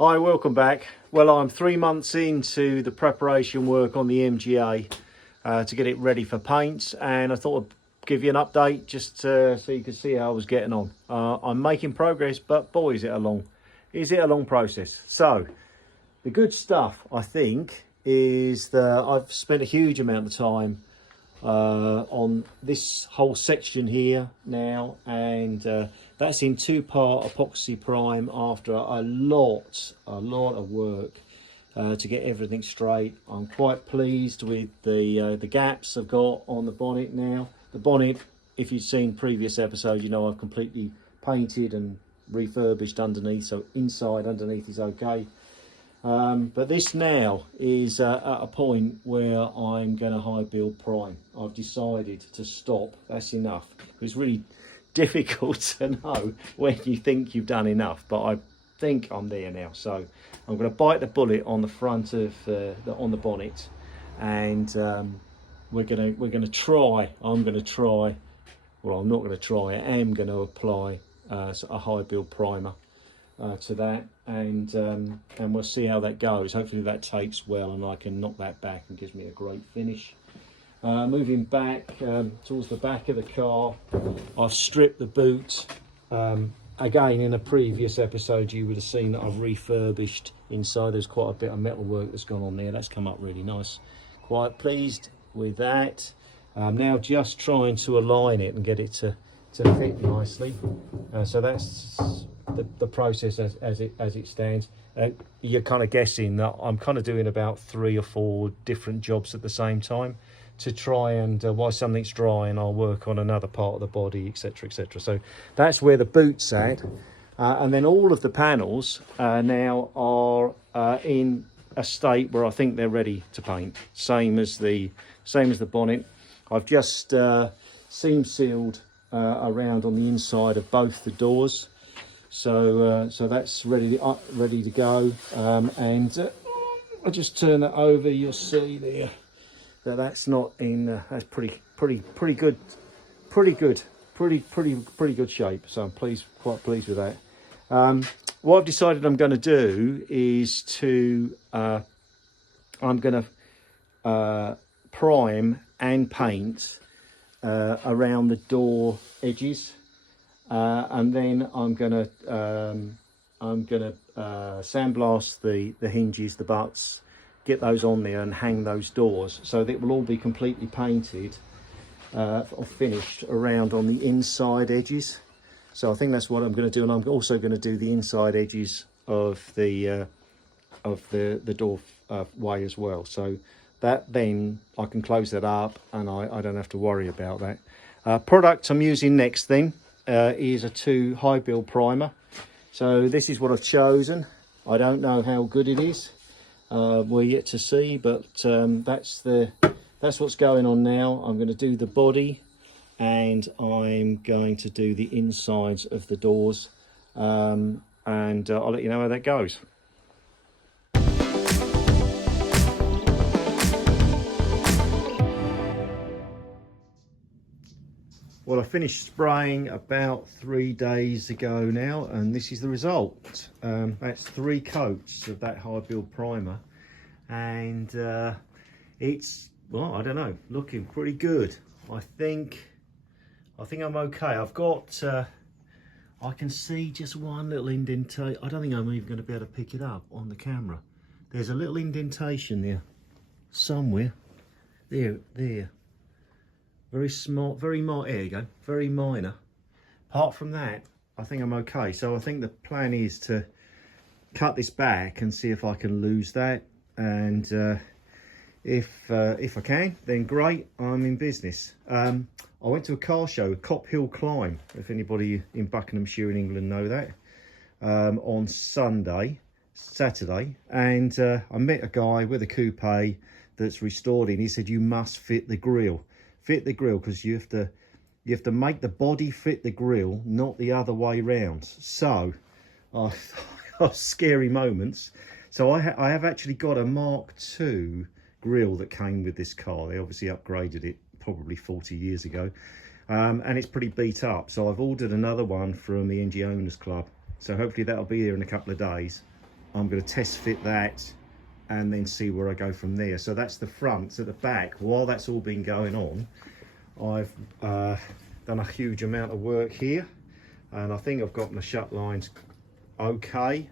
Hi, welcome back. Well, I'm 3 months into the preparation work on the MGA to get it ready for paint, and I thought I'd give you an update just so you can see how I was getting on. I'm making progress, but boy, is it a long process. So the good stuff, I think, is that I've spent a huge amount of time on this whole section here now, and that's in 2-part epoxy prime after a lot of work to get everything straight. I'm quite pleased with the gaps I've got on the bonnet now. The bonnet, if you've seen previous episodes, you know I've completely painted and refurbished underneath, so inside underneath is okay. But this now is at a point where I'm going to high build prime. I've decided to stop. That's enough. It's really difficult to know when you think you've done enough, but I think I'm there now. So I'm going to bite the bullet on the front of on the bonnet, and we're going to try. I'm going to try. Well, I'm not going to try. I am going to apply a high build primer to that, and we'll see how that goes. Hopefully that takes well and I can knock that back and gives me a great finish. Moving back towards the back of the car, I've stripped the boot. Again, in a previous episode you would have seen that I've refurbished inside. There's quite a bit of metal work that's gone on there. That's come up really nice. Quite pleased with that. Now just trying to align it and get it to fit nicely. So that's the process as it stands. You're kind of guessing that I'm kind of doing about 3 or 4 different jobs at the same time to try and while something's drying, I'll work on another part of the body, etc, etc. So that's where the boot's at, and then all of the panels now are in a state where I think they're ready to paint. Same as the bonnet. I've just seam sealed around on the inside of both the doors, so that's ready to go. And I'll just turn that over. You'll see there that that's not in. That's pretty good shape. So I'm quite pleased with that. What I've decided I'm going to do is I'm going to prime and paint around the door edges, and then I'm gonna sandblast the hinges, the butts, get those on there and hang those doors so that it will all be completely painted or finished around on the inside edges. So I think that's what I'm going to do, and I'm also going to do the inside edges of the door way as well. So that then I can close that up and I don't have to worry about that. Product I'm using next then is a 2 high build primer. So this is what I've chosen. I don't know how good it is. We're yet to see, but that's what's going on now. I'm going to do the body and I'm going to do the insides of the doors, and I'll let you know how that goes. Well, I finished spraying about 3 days ago now, and this is the result. That's 3 coats of that high build primer, and it's, well, I don't know, looking pretty good. I think I'm okay. I've got I can see just one little indentation. I don't think I'm even going to be able to pick it up on the camera. There's a little indentation there somewhere. There. Very small, very minor. There you go. Very minor. Apart from that, I think I'm okay. So I think the plan is to cut this back and see if I can lose that. And if I can, then great. I'm in business. I went to a car show, Cop Hill Climb. If anybody in Buckinghamshire in England know that, on Saturday, and I met a guy with a coupe that's restored it. He said you must fit the grille. Fit the grille, because you have to make the body fit the grille, not the other way round. So scary moments. So I have actually got a Mark II grille that came with this car. They obviously upgraded it probably 40 years ago, and it's pretty beat up. So I've ordered another one from the NG Owners Club, so hopefully that'll be here in a couple of days. I'm going to test fit that and then see where I go from there. So that's the front. So the back, while that's all been going on, I've done a huge amount of work here, and I think I've got my shut lines okay.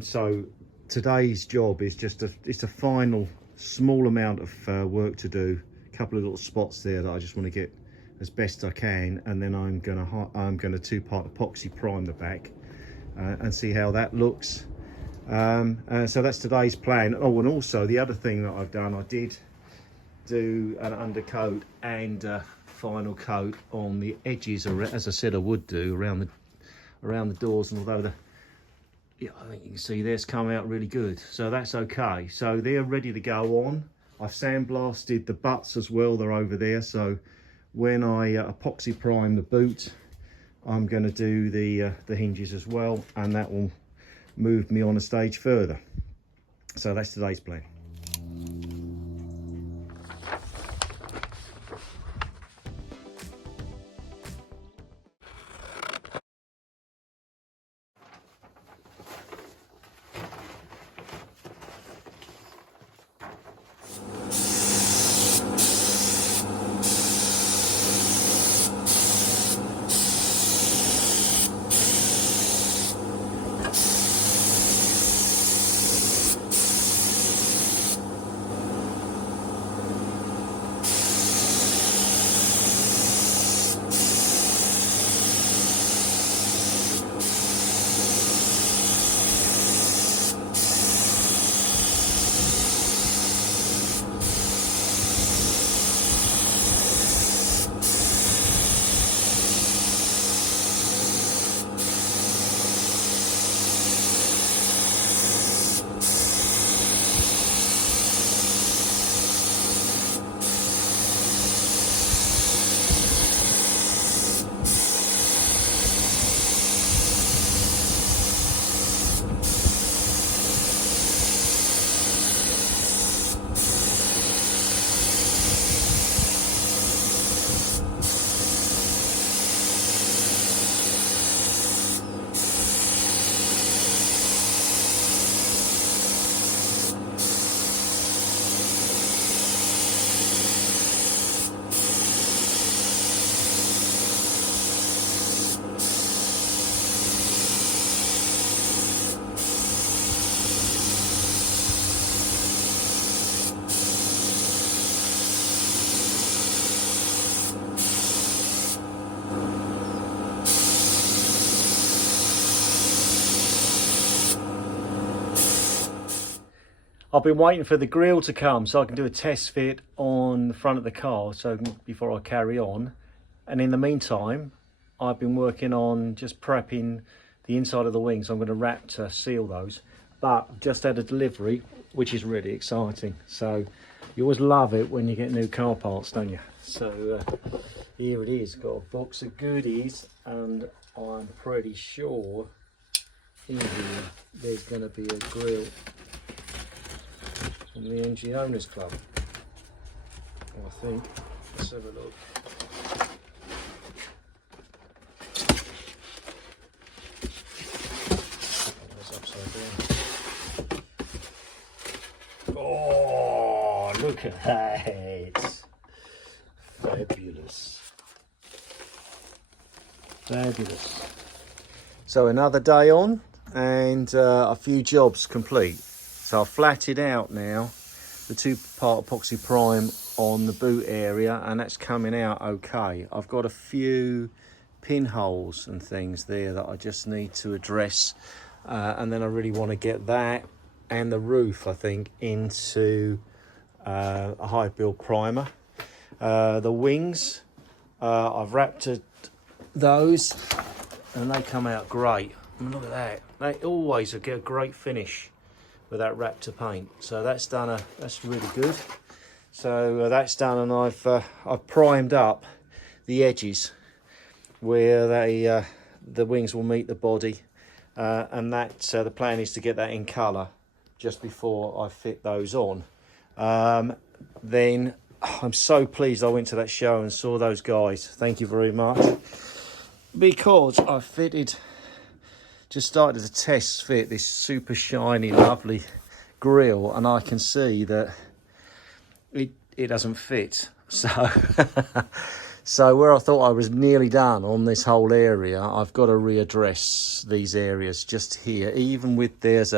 So today's job is just it's a final small amount of work to do. A couple of little spots there that I just want to get as best I can, and then I'm gonna two-part epoxy prime the back and see how that looks. So that's today's plan. Oh, and also the other thing that I've done, I did do an undercoat and final coat on the edges, as I said I would do, around the doors. And although I think you can see this come out really good, so that's okay. So they're ready to go on. I've sandblasted the butts as well, they're over there. So when I epoxy prime the boot, I'm going to do the hinges as well, and that will move me on a stage further. So that's today's plan. I've been waiting for the grille to come so I can do a test fit on the front of the car, so before I carry on. And in the meantime, I've been working on just prepping the inside of the wings. I'm going to wrap to seal those, but just had a delivery, which is really exciting. So you always love it when you get new car parts, don't you? So here it is, got a box of goodies, and I'm pretty sure in here there's going to be a grille from the MG Owners Club, I think. Let's have a look. That's upside down. Oh, look at that! Fabulous. Fabulous. So another day on, and a few jobs complete. So I've flatted out now the two-part epoxy prime on the boot area, and that's coming out okay. I've got a few pinholes and things there that I just need to address, and then I really want to get that and the roof, I think, into a high build primer. The wings, I've wrapped those, and they come out great. I mean, look at that. They always get a great finish with that Raptor paint. So that's done. That's really good. So that's done, and I've primed up the edges where the wings will meet the body, and that the plan is to get that in colour just before I fit those on. Then I'm so pleased I went to that show and saw those guys. Thank you very much, because I fitted just started to test fit this super shiny, lovely grill, and I can see that it doesn't fit. So, so where I thought I was nearly done on this whole area, I've got to readdress these areas just here. Even with there's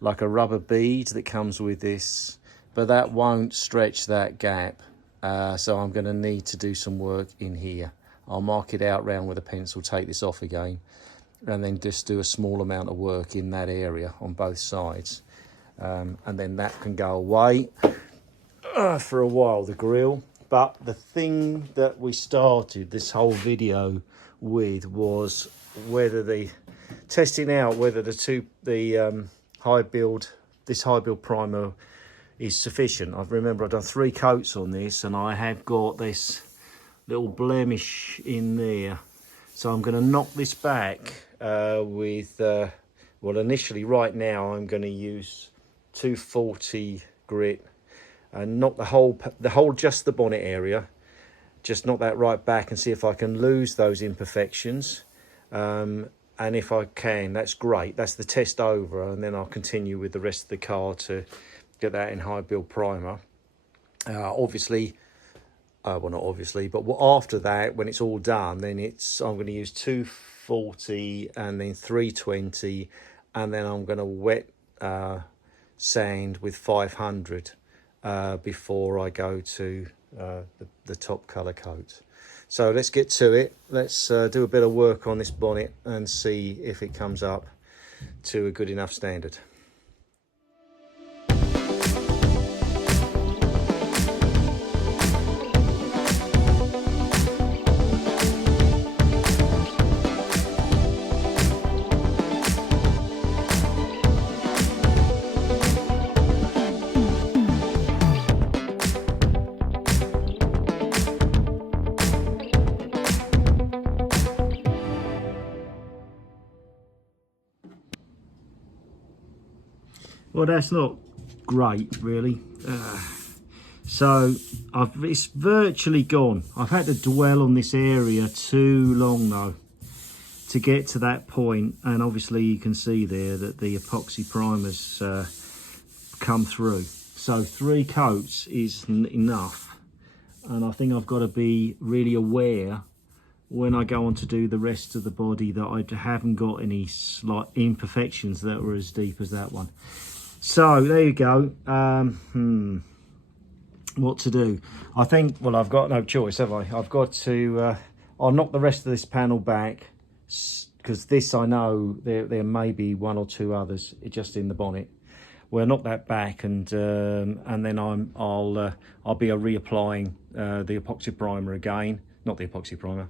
like a rubber bead that comes with this, but that won't stretch that gap. So I'm going to need to do some work in here. I'll mark it out round with a pencil, take this off again, and then just do a small amount of work in that area on both sides. And then that can go away for a while, the grill. But the thing that we started this whole video with was testing out whether this high build primer is sufficient. I remember I've done 3 coats on this, and I have got this little blemish in there. So I'm going to knock this back with, well, initially right now I'm going to use 240 grit and knock the whole just the bonnet area, just knock that right back and see if I can lose those imperfections. And if I can, that's great. That's the test over, and then I'll continue with the rest of the car to get that in high build primer. Obviously, well, not obviously, but after that, when it's all done, then I'm going to use 240 and then 320, and then I'm going to wet sand with 500 before I go to the top colour coat. So let's get to it. Let's do a bit of work on this bonnet and see if it comes up to a good enough standard. Well, that's not great, really. So it's virtually gone. I've had to dwell on this area too long, though, to get to that point. And obviously you can see there that the epoxy primer's come through. So 3 coats is enough. And I think I've got to be really aware when I go on to do the rest of the body that I haven't got any slight imperfections that were as deep as that one. So there you go. What to do? I think, well, I've got no choice, have I? I've got to, I'll knock the rest of this panel back, because this, I know there may be 1 or 2 others just in the bonnet. We'll knock that back, and then I'll be reapplying the epoxy primer again. Not the epoxy primer,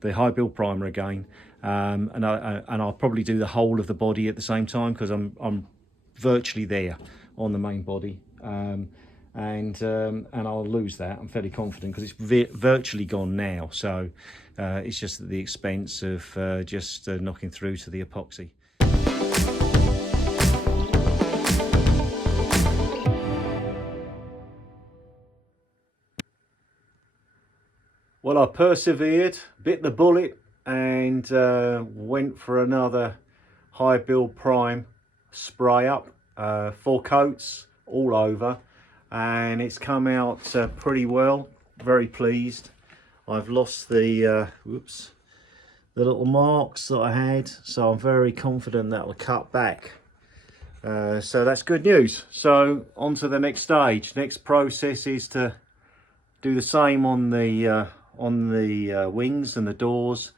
the high build primer again. And I'll probably do the whole of the body at the same time, because I'm virtually there on the main body, and I'll lose that. I'm fairly confident, because it's virtually gone now. So it's just at the expense of just knocking through to the epoxy. Well, I persevered, bit the bullet, and went for another high build prime spray up, 4 coats all over, and it's come out pretty well. Very pleased. I've lost the the little marks that I had, so I'm very confident that will cut back. So that's good news. So on to the next stage. Next process is to do the same on the wings and the doors,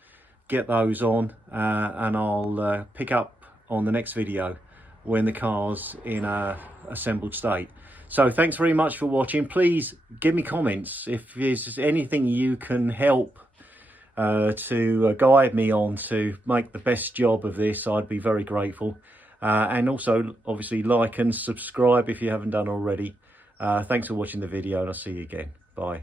get those on, and I'll pick up on the next video when the car's in a assembled state. So thanks very much for watching. Please give me comments if there's anything you can help to guide me on to make the best job of this. I'd be very grateful. And also obviously like and subscribe if you haven't done already. Thanks for watching the video, and I'll see you again. Bye.